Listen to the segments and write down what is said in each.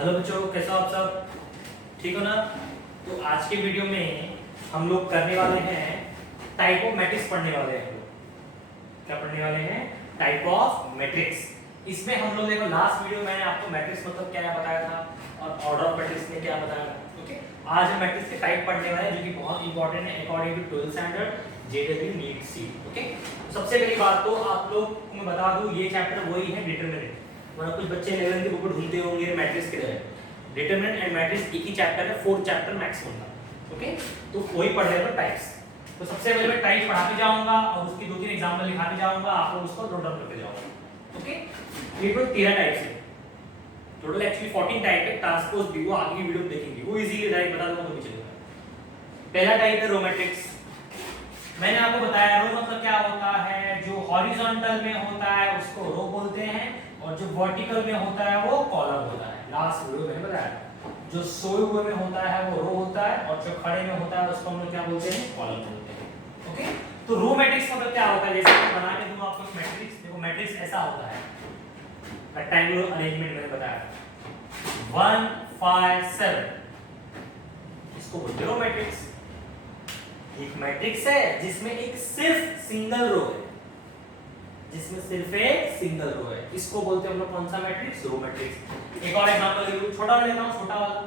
Hello बच्चों, कैसे हो आप सब? ठीक हो ना? तो आज के वीडियो में हम लोग करने वाले हैं टाइप ऑफ मैट्रिक्स पढ़ने वाले हैं। हम लोग क्या पढ़ने वाले हैं? Type of matrix. इसमें हम लोग देखो, लास्ट वीडियो मैंने आपको मैट्रिक्स मतलब क्या बताया था और ऑर्डर ऑफ मैट्रिक्स में क्या बताया था। ओके, आज हम मैट्रिक्स के टाइप पढ़ने वाले हैं जो कि बहुत इंपॉर्टेंट है अकॉर्डिंग टू 12th स्टैंडर्ड जेडब्ल्यू नीट सी। ओके, सबसे पहली बात तो आप लोग को मैं बता दूं, ये चैप्टर वही है डिटरमिनेंट। वरना कुछ बच्चे 11th की बुक ढूंढते होंगे मैट्रिक्स के लिए। डिटरमिनेंट एंड मैट्रिक्स एक ही चैप्टर है, 4 चैप्टर मैक्सिमम का। ओके, तो वही पढ़ रहे हो टाइप्स। तो सबसे पहले मैं टाइप पढ़ाते जाऊंगा और उसकी 2-3 एग्जांपल लिखाते जाऊंगा, आप लोग उसको नोट डाउन करते जाओगे। ओके, ये टोटल 13 टाइप्स है। टोटल एक्चुअली 14 टाइप है। ट्रांसपोज भी वो आगे की वीडियो में देखेंगे, वो इजीली डायरेक्ट बता दूंगा तो भी चलेगा। पहला टाइप है रो मैट्रिक्स। मैंने आपको बताया रो मतलब क्या होता है, जो हॉरिजॉन्टल में होता है उसको रो बोलते हैं और जो वर्टिकल में होता है वो कॉलम होता है। लास्ट वीडियो में बताया, जो सोए हुए में होता है वो रो होता है और जो खड़े में होता है उसको हम लोग क्या बोलते हैं? कॉलम बोलते हैं। ओके, तो रो मैट्रिक्स मतलब क्या होता है? जैसे मैं बना के दूंगा आपको मैट्रिक्स। देखो, मैट्रिक्स ऐसा होता है, रेक्टेंगुलर अरेंजमेंट मैंने बताया 1 5 7, इसको बोलते हैं रो मैट्रिक्स। एक मैट्रिक्स है जिसमें एक सिर्फ सिंगल रो है, जिसमें सिर्फ एक सिंगल रो है, इसको बोलते हैं हम लोग कौन सा मैट्रिक्स? Row matrix. एक और एग्जांपल ले लो, छोटा लेता हूं, छोटा वाला।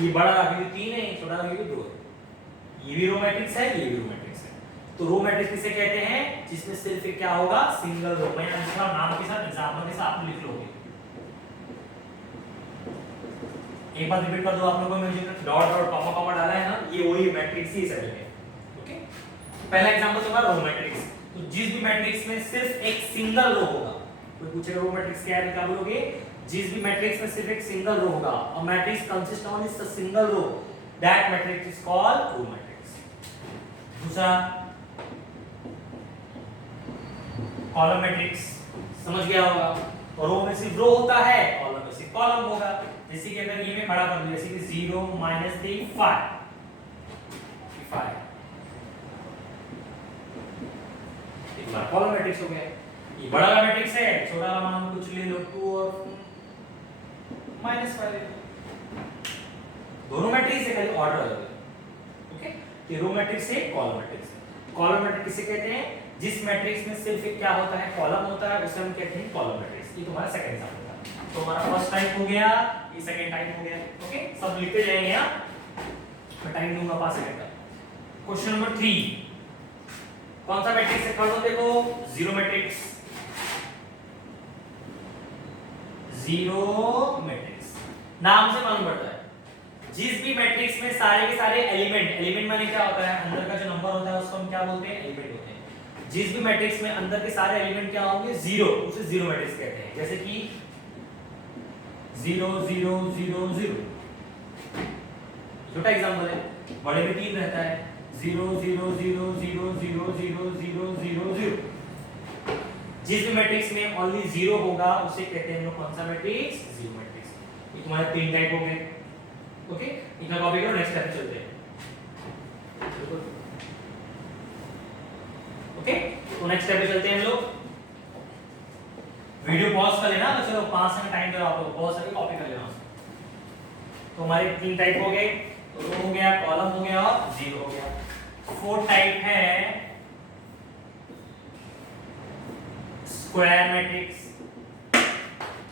ये बड़ा आगे 3 है, छोटा आगे 2 है। ये भी रो मैट्रिक्स है, ये भी रो मैट्रिक्स है। तो रो मैट्रिक्स किसे कहते हैं? जिसमें सिर्फ एक क्या होगा? Single row. मैं यहां लिखा नाम के साथ, एग्जांपल के साथ आप लिख लोगे। एक बार रिपीट कर दो आप लोगों में, जो डॉट डॉट कॉमा कॉमा डाला है ना, ये वही मैट्रिक्स ही है। ओके, पहला एग्जांपल तुम्हारा रो मैट्रिक्स। तो जिस भी मैट्रिक्स में सिर्फ एक सिंगल रो होगा, कोई पूछेगा रो मैट्रिक्स क्या है, क्या बोलोगे? जिस भी मैट्रिक्स में सिर्फ एक सिंगल रो होगा, a matrix consist on a single row, that matrix is called row matrix. दूसरा कॉलम मैट्रिक्स, समझ गया होगा। और रो में सिर्फ रो होता है, कॉलम में सिर्फ कॉलम होगा। जैसे कि अगर ये मैं खड़ा कर दूं, जैसे कि 0 -3 5 5, एक बार कॉलम मैट्रिक्स हो गया। ये बड़ा वाला मैट्रिक्स है, छोटा वाला मान लो कुछ ले लो 2 और -5 ले लो। दोनों मैट्रिक्स है, खाली ऑर्डर अलग है। ओके, ये रो मैट्रिक्स है, कॉलम मैट्रिक्स है। कॉलम मैट्रिक्स किसे कहते हैं? जिस मैट्रिक्स में सिर्फ एक क्या होता है? कॉलम होता है, उसे हम कहते हैं कॉलम मैट्रिक्स। ये तुम्हारा सेकंड एग्जांपल था। तो हमारा फर्स्ट टाइप हो गया, ये सेकंड टाइप हो गया। ओके, सब लिखते जाएंगे आप, मैं टाइम दूंगा 5 सेकंड का। क्वेश्चन नंबर 3, कौन सा मैट्रिक्स है? कर दो, देखो जीरो मैट्रिक्स। जीरो मैट्रिक्स नाम से मालूम पड़ता है, जिस भी मैट्रिक्स में सारे के सारे एलिमेंट माने क्या होता है? अंदर का जो नंबर होता है उसको हम क्या बोलते हैं? एलिमेंट होते हैं। जिस भी मैट्रिक्स में अंदर के सारे एलिमेंट क्या होंगे? जीरो, उसे जीरो मैट्रिक्स कहते हैं। जैसे कि 0 0 0 0, छोटा एग्जांपल है। बड़े में 3 रहता है, 0 0 0 0 0 0 0 0 0। जिस भी मैट्रिक्स में ओनली 0 होगा उसे कहते हैं हम लोग कौन सा मैट्रिक्स? Zero matrix. ये तुम्हारे 3 टाइप हो गए। ओके, इतना कॉपी करो, नेक्स्ट टाइप चलते हैं। ओके, तो नेक्स्ट टाइप पे चलते हैं हम लोग। वीडियो पॉज कर लेना, तो चलो 5 मिनट टाइम दे रहा हूं, पॉज करके कॉपी कर लेना। तो हमारे 3 टाइप हो गए, तो रो हो गया, कॉलम हो गया और जीरो हो गया। 4 टाइप है स्क्वायर मैट्रिक्स।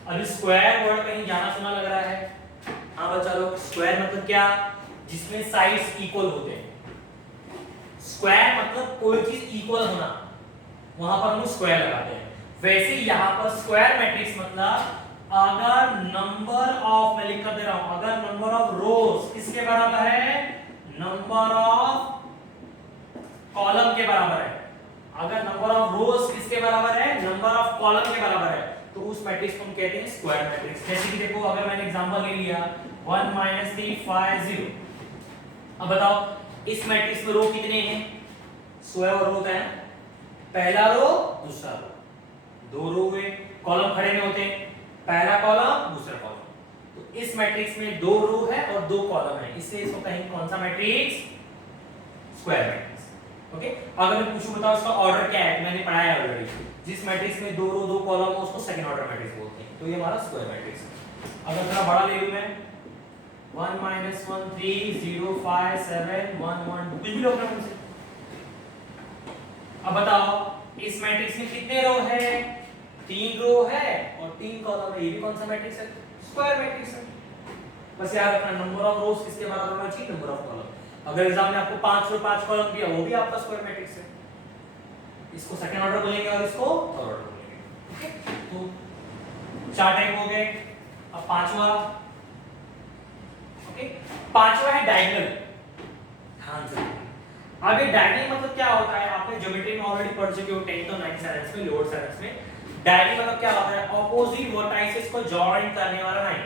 अभी स्क्वायर वर्ड कहीं जाना सुना लग रहा है? हाँ बच्चा लोग, स्क्वायर मतलब क्या? जिसमें साइड्स इक्वल होते हैं। स्क्वायर मतलब कोई चीज इक्वल होना, वहां पर हम स्क्वायर लगाते हैं। वैसे यहां पर स्क्वायर मैट्रिक्स मतलब अगर नंबर ऑफ, मैं लिख कर दे रहा हूं, अगर नंबर ऑफ रोज किसके बराबर है? नंबर ऑफ कॉलम के बराबर है। अगर नंबर ऑफ रोज किसके बराबर है? नंबर ऑफ कॉलम के बराबर है, तो उस मैट्रिक्स को हम कहते हैं स्क्वायर मैट्रिक्स। जैसे कि देखो, अगर मैंने एग्जांपल ले लिया 1 -3 5 0। अब बताओ इस मैट्रिक्स में रो कितने हैं? 16 रो होता है, पहला रो दूसरा रो, 2 रो हुए। कॉलम खड़े में होते हैं, पहला कॉलम दूसरा कॉलम। तो इस मैट्रिक्स में 2 रो है और 2 कॉलम है, इसलिए इसको कहेंगे कौन सा मैट्रिक्स? Square matrix. ओके, अगर मैं पूछूं बताओ इसका ऑर्डर क्या है, मैंने पढ़ाया है ऑलरेडी, जिस मैट्रिक्स में 2 रो 2 कॉलम हो उसको सेकंड ऑर्डर मैट्रिक्स बोलते हैं, तो ये हमारा स्क्वायर मैट्रिक्स है। अगर थोड़ा बड़ा ले लूं मैं 1 -1 3 0 5 7 1 1 कुछ भी लोग मुझसे। अब बताओ इस मैट्रिक्स में कितने रो है, 3 रो है और 3 कॉलम है, ये भी कौन सा मैट्रिक्स है, स्क्वायर मैट्रिक्स है। बस याद रखना नंबर ऑफ रोज किसके बराबर होना चाहिए, नंबर ऑफ कॉलम। अगर एग्जाम में आपको 5 रो 5 कॉलम दिया वो भी आपका स्क्वायर मैट्रिक्स है, इसको सेकंड ऑर्डर बोलेंगे और इसको थर्ड ऑर्डर बोलेंगे। तो 4 टाइप हो गए, अब पांचवा, ओके, पांचवा है डायगोनल। ध्यान से अब ये डायगोनल मतलब क्या होता है, आपने ज्योमेट्री में ऑलरेडी पढ़ चुके हो 10th और 9th साइंस में, लोअर साइंस में। डायगोनल मतलब क्या होता है, ऑपोजिट वर्टाइसेस को जॉइन करने वाला लाइन।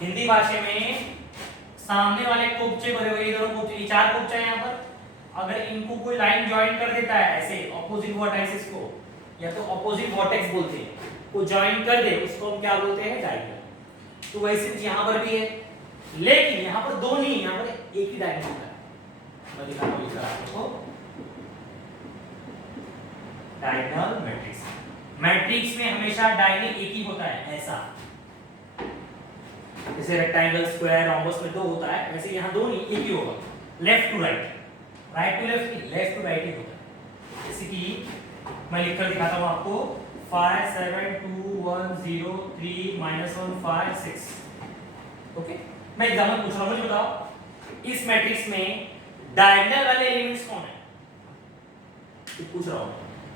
हिंदी भाषा में सामने वाले कुब्जे बने हुए, ये दोनों कुब्जे, ये 4 कुब्जे हैं यहाँ पर, अगर इनको कोई लाइन ज्वाइन कर देता है ऐसे ऑपोजिट वर्टाइसेस को, या तो ऑपोजिट वर्टेक्स बोलते हैं, को ज्वाइन कर दे उसको हम क्या बोलते हैं, डायगोनल। तो वैसे यहां पर भी है, लेकिन यहां पर दो नहीं, यहां पर एक ही डायगोनल होता है। मैं दिखाता हूं इधर आपको, डायगोनल मैट्रिक्स। मैट्रिक्स में हमेशा डायगोनल एक ही होता है, ऐसा जैसे रेक्टेंगल, स्क्वायर, रोम्बस में 2 होता है, वैसे यहां 2 नहीं, एक ही होगा, left to right, right to left नहीं, लेफ्ट टू राइट ही होता है। जैसे कि मैं लिखकर दिखाता हूं आपको 5 7 2 1 0 3 -1 5 6। ओके, मैं एग्जांपल पूछ रहा हूं, मुझे बताओ इस मैट्रिक्स में डायगोनल वाले एलिमेंट्स कौन है, तो पूछ रहा हूं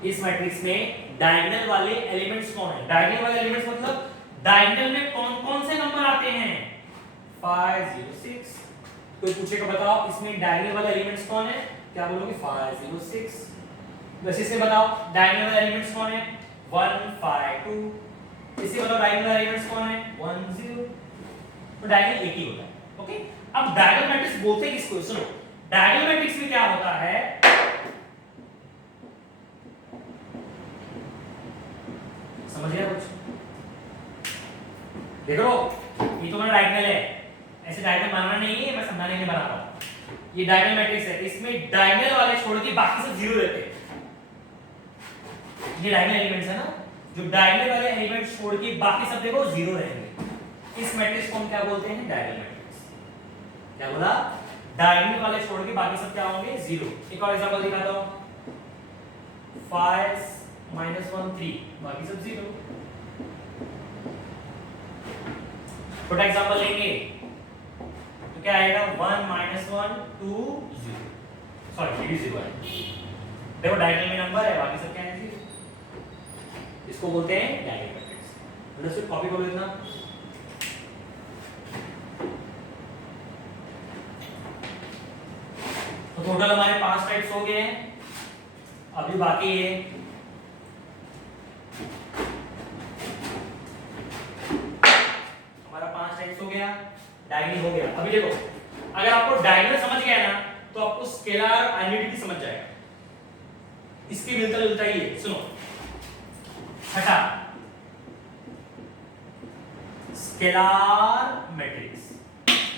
इस मैट्रिक्स में डायगोनल वाले एलिमेंट्स कौन है। डायगोनल वाले एलिमेंट्स मतलब डायगोनल में कौन-कौन से नंबर आते हैं, 5 0 6। कोई पूछेगा बताओ इसमें डायगोनल वाले एलिमेंट्स कौन है, क्या बोलोगे 5 0 6। वैसे से बताओ डायगोनल वाले एलिमेंट्स कौन है, 1 5 2। इसे बताओ डायगोनल एलिमेंट्स कौन है, 1 0। तो डायगोनल एक ही होता है। ओके, अब डायगोनल मैट्रिक्स बोलते किसको, सुनो, डायगोनल मैट्रिक्स में क्या होता है, समझ गया कुछ, देखो ये तो मेरा डायगोनल है, ऐसे डायगोनल बनाना नहीं है, मैं समझाने के लिए बना रहा हूं। ये डायगोनल मैट्रिक्स है, इसमें डायगोनल वाले छोड़ के बाकी सब जीरो रहते हैं। ये डायगोनल एलिमेंट्स है ना, जो डायगोनल वाले एलिमेंट्स छोड़ के बाकी सब देखो जीरो रहेंगे, इस मैट्रिक्स को हम क्या बोलते हैं, डायगोनल मैट्रिक्स। क्या बोला, डायगोनल वाले छोड़ के बाकी सब क्या होंगे, जीरो। एक और एग्जांपल दिखाता हूं, 5 -1 3, बाकी सब जीरो। छोटा एग्जांपल लेंगे तो क्या आएगा, 1 -1 2 0, सॉरी ये 0 है, देखो डायगोनल में नंबर है, बाकी सब क्या है, 0। इसको बोलते हैं डायगोनल मैट्रिक्स। मतलब सिर्फ कॉपी कर लेना। तो टोटल हमारे 5 टाइप्स हो गए हैं, अभी बाकी है हमारा 5 टाइप्स हो गया, डायगोनल हो गया। अभी देखो अगर आपको डायगोनल समझ गया ना तो आपको स्केलर आइडेंटिटी समझ जाएगा, इसके मिलता जुलता ही है। सुनो, छठा स्केलर मैट्रिक्स,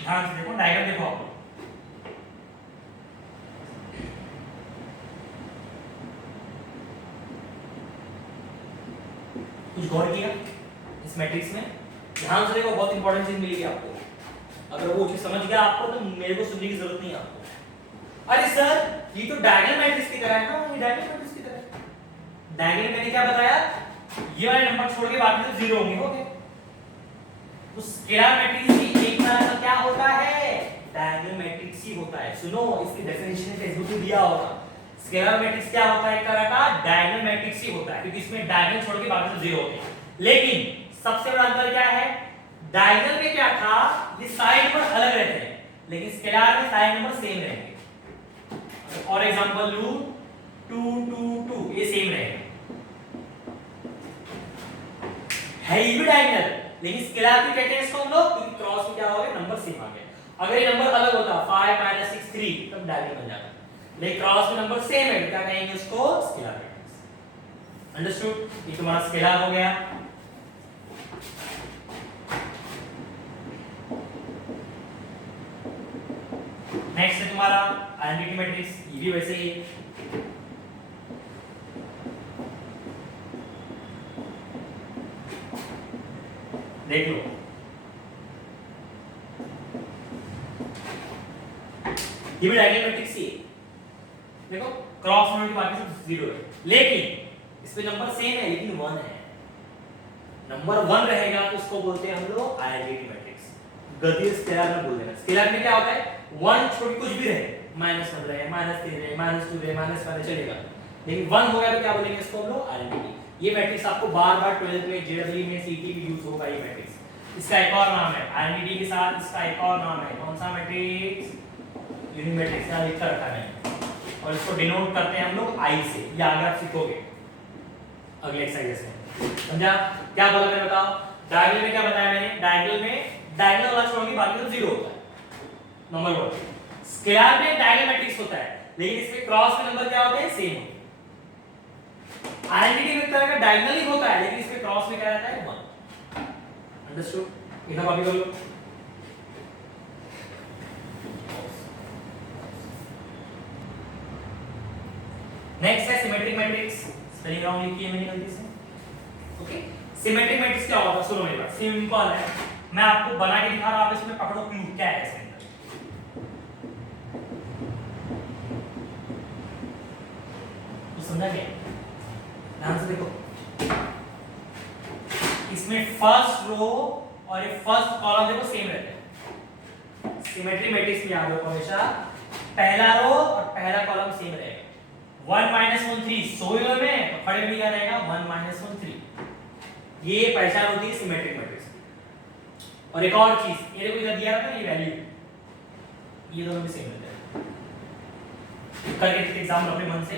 ध्यान से देखो, डायग्राम देखो आप, कुछ गौर किया इस मैट्रिक्स में, ध्यान से देखो, बहुत इंपॉर्टेंट चीज मिलेगी आपको। अगर वो चीज समझ गया आपको तो मेरे को सुनने की जरूरत नहीं है आपको। अरे सर ये तो डायगोनल मैट्रिक्स की तरह है। हाँ ये डायगोनल मैट्रिक्स की तरह है। डायगोनल मैंने क्या बताया, ये वाले नंबर छोड़ के बाकी सब जीरो होंगे, ओके। तो स्केलर मैट्रिक्स भी एक तरह का क्या होता है, डायगोनल मैट्रिक्स ही होता है। सुनो इसकी डेफिनेशन फेसबुक पे दिया होगा। स्केलर मैट्रिक्स क्या होता है, एक तरह का डायगोनल मैट्रिक्स ही होता है, क्योंकि इसमें डायगोनल छोड़ के बाकी सब जीरो होते हैं। लेकिन सबसे बड़ा अंतर क्या है, डायगोनल में क्या था, ये साइड नंबर अलग रहते हैं, लेकिन स्केलर में साइड नंबर सेम रहेंगे। और एग्जांपल लूं 2 2 2, ये सेम रहेगा, है ये भी डायगोनल, लेकिन स्केलर क्यों कहते हैं इसको हम लोग, क्योंकि क्रॉस में क्या हो गया, नंबर सेम आ गया। अगर ये नंबर अलग होता 5 - 6 3 तब डायगोनल बन जाता, लेकिन क्रॉस में नंबर सेम है, क्या कहेंगे उसको, स्केलर मैट्रिक्स। अंडरस्टूड, ये तुम्हारा स्केलर हो गया। नेक्स्ट है तुम्हारा आइडेंटिटी मैट्रिक्स, ये भी वैसे ही है। देख लो, ये भी डायगोनल मैट्रिक्स ही है। देखो क्रॉस मल्टी बाकी सब 0 है, लेकिन इस पे नंबर सेम है लेकिन 1 है। नंबर 1 रहेगा तो उसको बोलते हैं हम लोग आइडेंटिटी मैट्रिक्स। गति स्केलर में बोल देना। स्केलर में क्या होता है, 1 छोटी कुछ भी रहे, -1 रहे, -3 रहे, -2 रहे, -5 रहे, चलेगा, लेकिन 1 हो गया तो क्या बोलेंगे इसको हम लोग आइडेंटिटी। ये मैट्रिक्स आपको बार-बार 12th में, जेईई में, सीटी में यूज होगा ये मैट्रिक्स। इसका एक और नाम है आइडेंटिटी के साथ, इसका एक और नाम है कौन सा मैट्रिक्स, यूनिट मैट्रिक्स। यहां लिखा रखा है और इसको डिनोट करते हैं हम लोग आई से। ये आगे आप सीखोगे अगले एक्सरसाइज में, समझा? क्या बोला मैंने, बताओ। डायगोनल में क्या बताया मैंने, डायगोनल वाला छोड़ के बाकी सब 0 होता है, नंबर 1। स्केलर में डायगोनल मैट्रिक्स होता है, लेकिन इसमें क्रॉस में नंबर क्या होते हैं, सेम। आइडेंटिटी वेक्टर का डायगोनल ही होता है, लेकिन इसमें क्रॉस में क्या रहता है, 1। अंडरस्टूड? इधर कॉपी कर लो। नेक्स्ट है सिमेट्रिक मैट्रिक्स। स्पेलिंग रॉन्ग लिखी है मैंने गलती से। ओके, सिमेट्रिक मैट्रिक्स क्या होता है, सुनो मेरी बात, सिंपल है। मैं आपको बना के दिखा रहा हूं, आप इसमें पकड़ो क्लू क्या है इसके अंदर। तो समझा क्या, ध्यान से देखो। इसमें फर्स्ट रो और ये फर्स्ट कॉलम देखो सेम रहते हैं। सिमेट्रिक मैट्रिक्स में याद रखो हमेशा पहला रो और पहला कॉलम सेम रहेगा। 1 -1 3 सोए में तो खड़े में क्या रहेगा, 1 -1 3। ये पहचान होती है सिमेट्रिक मैट्रिक्स। और एक और चीज, ये देखो इधर दिया रहता है ये वैल्यू, ये दोनों भी सेम रहते हैं। करके एग्जाम अपने मन से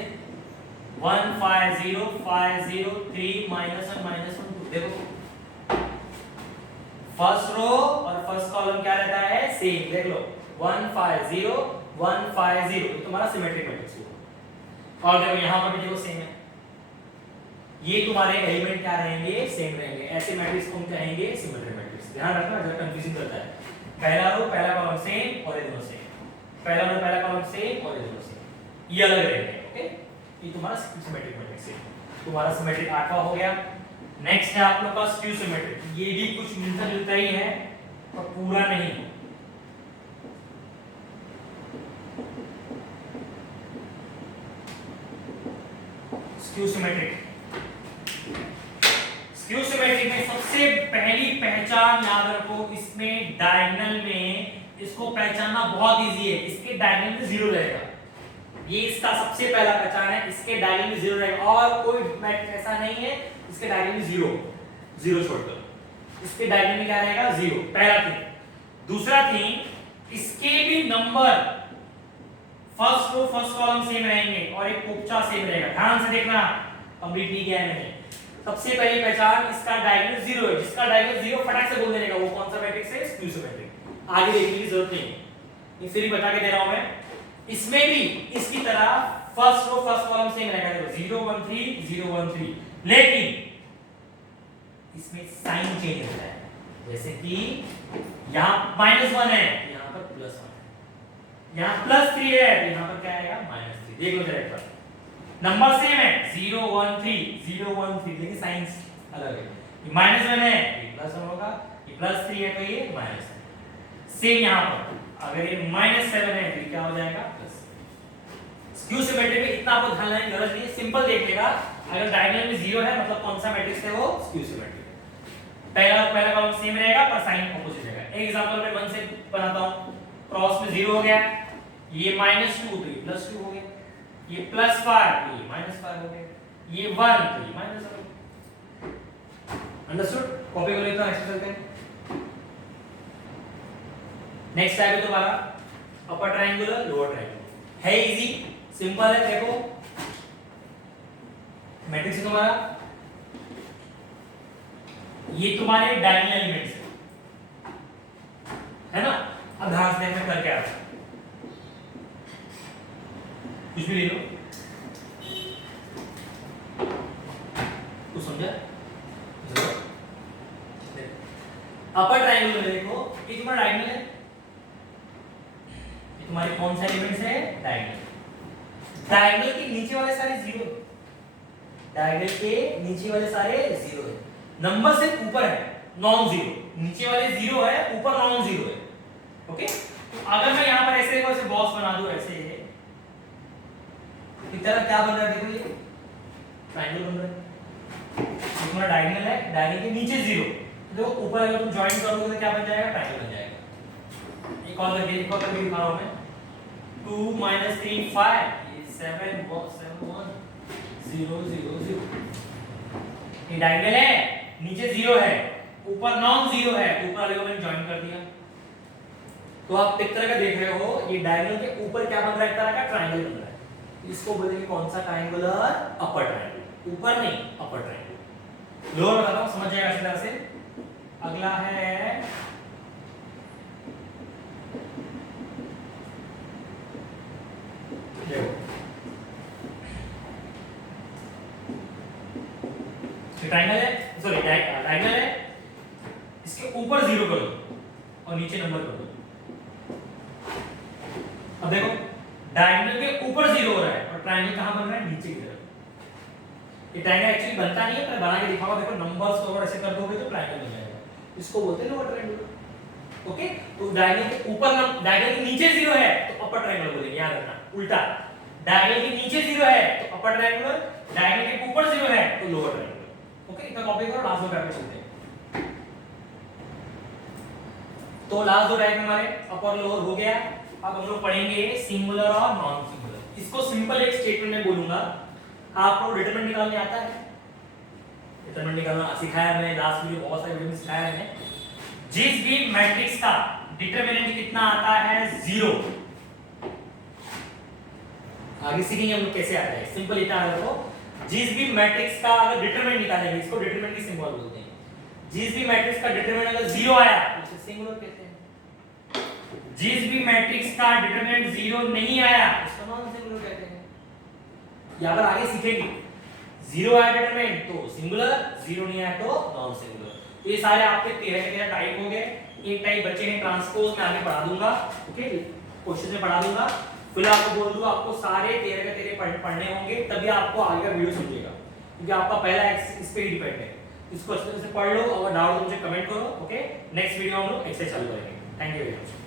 1 5 0 5 0 3 -1 -1 2। देखो फर्स्ट रो और फर्स्ट कॉलम क्या रहता है, सेम। देख लो 1 5 0 1 5 0, ये तुम्हारा सिमेट्रिक मैट्रिक्स हुआ। और देखो यहां पर भी देखो सेम है, ये तुम्हारे एलिमेंट क्या रहेंगे, सेम रहेंगे। ऐसे मैट्रिक्स को हम कहेंगे सिमेट्रिक मैट्रिक्स। ध्यान रखना, जरा कंफ्यूजिंग करता है। पहला रो पहला कॉलम सेम और ये दोनों सेम, पहला रो पहला कॉलम सेम और ये दोनों सेम, ये अलग रहेंगे। ओके, ये तुम्हारा सिमेट्रिक मैट्रिक्स है। तुम्हारा सिमेट्रिक 8वां हो गया। नेक्स्ट है आप लोग का स्क्यू सिमेट्रिक। ये भी कुछ मिलता जुलता ही है पर पूरा नहीं। स्क्यू सिमेट्रिक, स्क्यू सिमेट्रिक में सबसे पहली पहचान याद रखो, इसमें डायगोनल में इसको पहचानना बहुत इजी है। इसके डायगोनल में 0 रहेगा, ये इसका सबसे पहला पहचान है। इसके डायगोनल में 0 रहेगा और कोई मैट्रिक्स ऐसा नहीं है इसके डायगोनल में 0 छोड़कर इसके डायगोनल में क्या रहेगा, 0। पहला थिंग। दूसरा थिंग, इसके भी number first row first column same रहेंगे और एक पोपचा सेम रहेगा। ध्यान से देखना, कंप्लीट नहीं किया है मैंने। सबसे पहली पहचान, इसका डायगोनल 0 है। जिसका डायगोनल 0 फटाक से बोल देने का, वो कौन सा मैट्रिक्स है, स्क्यू सिमेट्रिक। आगे देखने की जरूरत नहीं, ये फिर ही बता के दे रहा हूं मैं। इसमें भी इसकी तरह first row first column same रहेगा, 0 1 3 0 1 3, लेकिन इसमें साइन चेंज होता है। जैसे कि यहां -1 है, यहां पर +1 है, यहां +3 है तो यहां पर क्या आएगा, -3। देख लो जरा एक बार, नंबर सेम है 0 1 3 0 1 3, लेकिन साइन अलग है। ये -1 है, ये +1 होगा, ये +3 है तो ये माइनस है। सेम यहां पर अगर ये -7 है तो क्या हो जाएगा, प्लस। स्क्यू सिमेट्रिक में इतना आपको ध्यान देने की जरूरत नहीं है, सिंपल देख लेगा। अगर डायगोनल में 0 है मतलब कौन सा मैट्रिक्स है, वो स्क्यू सिमेट्रिक है। पहला कॉलम सेम रहेगा पर साइन ऑपोजिट रहेगा। एक एग्जांपल मैं मन से बनाता हूं। क्रॉस में 0 हो गया, ये -2 तो ये +2 हो गया, ये +5 तो ये -5 हो गया, ये 1 तो ये -1 हो गया। अंडरस्टूड? कॉपी कर लेते हैं, नेक्स्ट चलते हैं। नेक्स्ट है तुम्हारा अपर ट्रायंगुलर लोअर ट्रायंगुलर। है इजी, सिंपल है। देखो मैट्रिक्स तुम्हारा, ये तुम्हारे डायगोनल एलिमेंट्स है ना। अब ध्यान से मैं कर क्या रहा हूं, कुछ भी ले लो, कुछ समझा? अपर ट्रायंगुलर में देखो, ये तुम्हारा डायगोनल है, तुम्हारे कौन सा एलिमेंट्स है? डायगोनल। डायगोनल के नीचे वाले सारे जीरो, डायगोनल के नीचे वाले सारे जीरो है, नंबर सिर्फ ऊपर है नॉन जीरो, नीचे वाले जीरो है, ऊपर नॉन जीरो है। ओके, तो अगर मैं यहां पर ऐसे एक बॉक्स बना दूं ऐसे, तो इतना क्या बन रहा है? देखो ये ट्रायंगल बन रहा है, तुम्हारा डायगोनल है, डायगोनल के नीचे जीरो, देखो ऊपर अगर तुम ज्वाइन करोगे तो क्या बन जाएगा? ट्रायंगल बन जाएगा। एक और करके दिखा रहा हूं मैं, 2 - 3 5, 7 7 1 0 0 0, ये डायगोनल है, नीचे जीरो है, ऊपर नॉन जीरो है, ऊपर वाले को मैंने ज्वाइन कर दिया। तो आप एक तरह का देख रहे हो, ये डायगोनल के ऊपर क्या बन रहा है? एक तरह का ट्रायंगल बन रहा है। इसको बोलेंगे कौन सा? ट्रायंगुलर अपर ट्रायंगल। ऊपर नहीं, अपर ट्रायंगल। लोअर बताता हूं, समझ जाएगा इस तरह से। अगला है देखो, ट्रायंगल है, सॉरी डायगोनल है, इसके ऊपर जीरो कर दो और नीचे नंबर कर दो। अब देखो, डायगोनल के ऊपर जीरो हो रहा है और ट्रायंगल कहां बन रहा है? नीचे की तरफ। ये ट्रायंगल एक्चुअली बनता नहीं है, पर बना के दिखाऊंगा। देखो, नंबर्स को अगर ऐसे कर दोगे तो ट्रायंगल बन जाएगा, इसको बोलते हैं लोअर ट्रायंगल। ओके, तो डायगोनल के ऊपर, डायगोनल के नीचे जीरो है तो अपर ट्रायंगल बोलेंगे, याद रखना। उल्टा, डायगोनल के नीचे जीरो है तो अपर ट्रायंगल, डायगोनल के ऊपर जीरो है तो लोअर ट्रायंगल। ओके, इतना कॉपी करो, लास्ट दो टैब पे चलते हैं। तो लास्ट दो टैब हमारे अपर लोअर हो गया। अब हम लोग पढ़ेंगे सिंगुलर और नॉन सिंगुलर। इसको सिंपल एक स्टेटमेंट में बोलूंगा। आपको डिटरमिनेंट निकालने आता है? डिटरमिनेंट निकालना सिखाया मैंने, लास्ट वीडियो बहुत सारे वीडियो में सिखाया मैंने। जिस भी मैट्रिक्स का डिटरमिनेंट कितना आता है? 0। आगे सीखेंगे हम लोग कैसे आता है। सिंपल इतना है, देखो, जिस भी मैट्रिक्स का अगर डिटरमिनेंट निकालेंगे, इसको डिटरमिनेंट की सिंबल बोलते हैं। जिस भी मैट्रिक्स का डिटरमिनेंट अगर 0 आया तो उसे सिंगुलर कहते हैं। जिस भी मैट्रिक्स का डिटरमिनेंट 0 नहीं आया उसको नॉन सिंगुलर कहते हैं। या अगर आगे सीखेंगे, 0 आया डिटरमिनेंट तो सिंगुलर, 0 नहीं आया तो नॉन सिंगुलर। तो ये सारे आपके 13 टाइप हो गए। एक टाइप बच्चे ने ट्रांसपोज में आगे पढ़ा दूंगा, ओके, क्वेश्चन में पढ़ा दूंगा। फिर आपको बोल दूंगा, आपको सारे 13 पढ़ने होंगे, तभी आपको आगे का वीडियो समझेगा, क्योंकि आपका पहला इस पे ही डिपेंड है। इसको अच्छे से पढ़ लो, अगर डाउट तो मुझे कमेंट करो। ओके, नेक्स्ट वीडियो हम लोग एक्सरसाइज चालू करेंगे। Thank you very much.